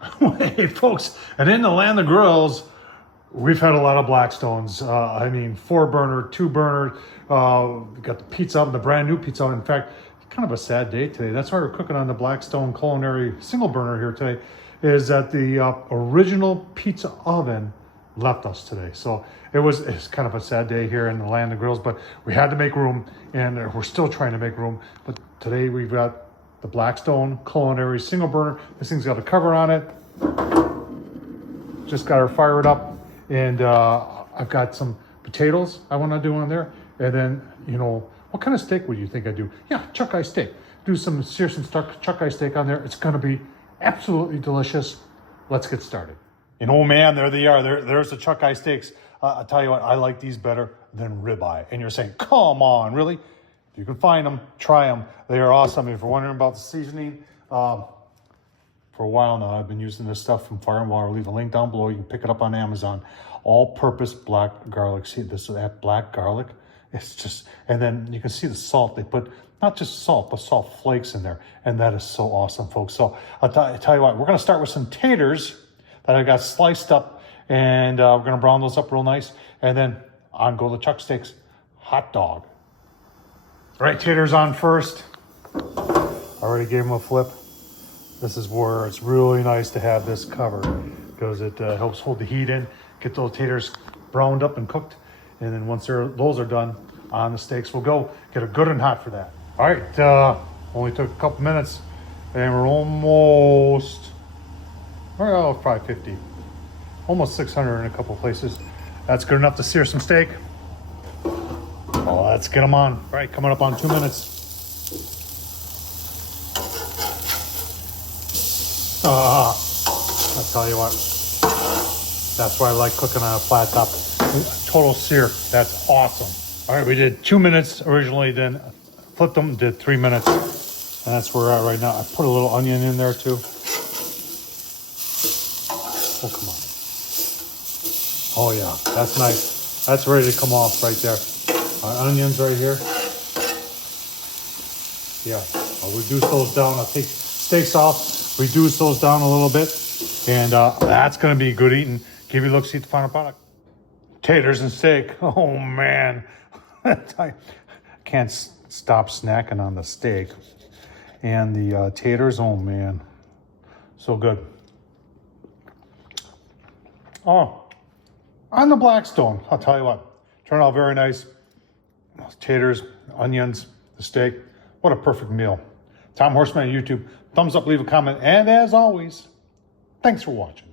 Hey, folks, and in the land of grills, we've had a lot of Blackstones. I mean, 4-burner, 2-burner. We got the pizza oven, the brand new pizza oven. In fact, kind of a sad day today. That's why we're cooking on the Blackstone Culinary single burner here today, is that the original pizza oven left us today. So it's kind of a sad day here in the land of grills, but we had to make room, and we're still trying to make room. But today we've got the Blackstone Culinary single burner. This thing's got a cover on it. Just got her fired up, and I've got some potatoes I want to do on there. And then, what kind of steak would you think I do? Yeah, chuck eye steak. Sear some chuck eye steak on there. It's going to be absolutely delicious. Let's get started. And oh man, there they are. There's the chuck eye steaks. I'll tell you what, I like these better than ribeye. And you're saying, come on, really? If you can find them, try them. They are awesome. If you're wondering about the seasoning, for a while now, I've been using this stuff from Fire and Water. I'll leave a link down below. You can pick it up on Amazon. All-purpose black garlic. See that black garlic? It's just, and then you can see the salt. They put not just salt, but salt flakes in there. And that is so awesome, folks. So I'll tell you what, we're going to start with some taters that I got sliced up. And we're going to brown those up real nice. And then on go the chuck steaks. Hot dog. All right, taters on first. I already gave them a flip. This is where it's really nice to have this covered because it helps hold the heat in, get those taters browned up and cooked. And then once those are done, on the steaks we'll go. Get it good and hot for that. All right, only took a couple minutes and we're almost, well, 550. Almost 600 in a couple places. That's good enough to sear some steak. Well, let's get them on. All right, coming up on 2 minutes. I'll tell you what, that's why I like cooking on a flat top. Total sear, that's awesome. All right, we did 2 minutes originally, then flipped them, did 3 minutes. And that's where we're at right now. I put a little onion in there too. Oh, come on. Oh yeah, that's nice. That's ready to come off right there. Onions right here. Yeah, I'll reduce those down. I'll take steaks off, reduce those down a little bit. And that's gonna be good eating. Give you a look, see the final product. Taters and steak, oh man. I can't stop snacking on the steak. And the taters, oh man. So good. Oh, on the Blackstone, I'll tell you what, turned out very nice. Taters, onions, the steak, what a perfect meal. Tom Horseman on YouTube, thumbs up, leave a comment, and as always, thanks for watching.